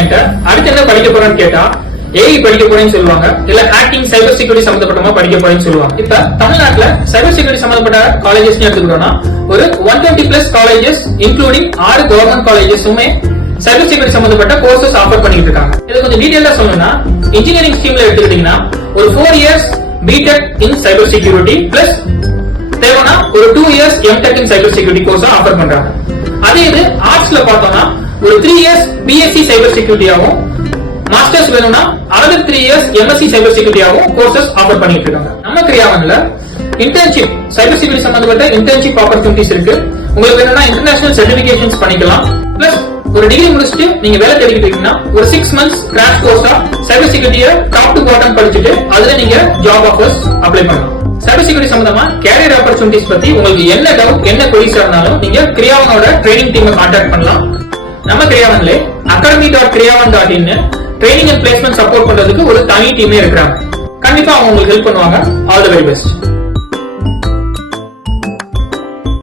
என்கிட்ட அடுத்து என்ன படிக்க போறேன்னு கேட்டா ஏஐ படிக்க போறேன்னு சொல்லுவாங்க, இல்ல ஹேக்கிங் சைபர் செக்யூரிட்டி சம்பந்தப்பட்டமா படிக்க போறேன்னு சொல்லுவாங்க. இப்ப தமிழ்நாட்டுல சைபர் செக்யூரிட்டி சம்பந்தப்பட்ட காலேஜஸ் எடுத்துக்கிட்டோம்னா ஒரு 120+ காலேஜஸ் இன்க்ளூடிங் 6 கவர்மெண்ட் காலேஜஸுமே சைபர் செக்யூரிட்டி சம்பந்தப்பட்ட கோர்சஸ் ஆஃபர் பண்ணிட்டு இருக்காங்க. இது கொஞ்சம் டீடைலா சொல்லணும்னா இன்ஜினியரிங் ஸ்ட்ரீம்ல எடுத்துக்கிட்டீங்கன்னா ஒரு 4 years BTech in cyber security plus தேவைன்னா ஒரு 2 years MTech in cyber security course offer பண்றாங்க. அதே இது ஆர்ட்ஸ்ல பார்த்தோம்னா ஒரு 3 years பிஎஸ்சி சைபர் செக்யூரிட்டியாவும் மாஸ்டர்ஸ் வேணும்னா another 3 years எம்எஸ்சி சைபர் செக்யூரிட்டியாவும் கோர்சஸ் ஆஃபர் பண்ணிட்டு இருக்காங்க. நம்ம கிரியாவன்ல இன்டர்ன்ஷிப் சைபர் செக்யூரிட்டி சம்பந்தப்பட்ட இன்டர்ன்ஷிப் ஆப்பர்ச்சுனிட்டிஸ் இருக்கு. உங்களுக்கு வேணும்னா இன்டர்நேஷனல் சர்டிபிகேஷன்ஸ் பண்ணிக்கலாம். பிளஸ் ஒரு டிகிரி முடிச்சுட்டு நீங்க வேலை தேடிக்கிட்டு இருக்கீங்கன்னா ஒரு 6 months கிராஷ் கோர்ஸா சைபர் செக்யூரிட்டியை டாப் டு பாட்டம் படிச்சுட்டு அதுல நீங்க ஜாப் ஆஃபர்ஸ் அப்ளை பண்ணலாம். சைபர் செக்யூரிட்டி சம்பந்தமா கேரியர் ஆப்பர்ச்சுனிட்டிஸ் பத்தி உங்களுக்கு என்ன டவுட் என்ன கொரிஸ் இருந்தாலும் நீங்க கிரியாவனோட ட்ரைனிங் டீமை கான்டாக்ட் பண்ணலாம். நம்ம கிரியாவன்ல academy.kriyavan.in training and placement support பண்றதுக்கு ஒரு தனி டீமே இருக்கிறாங்க. கண்டிப்பா அவங்க உங்களுக்கு ஹெல்ப் பண்ணுவாங்க. All the very best.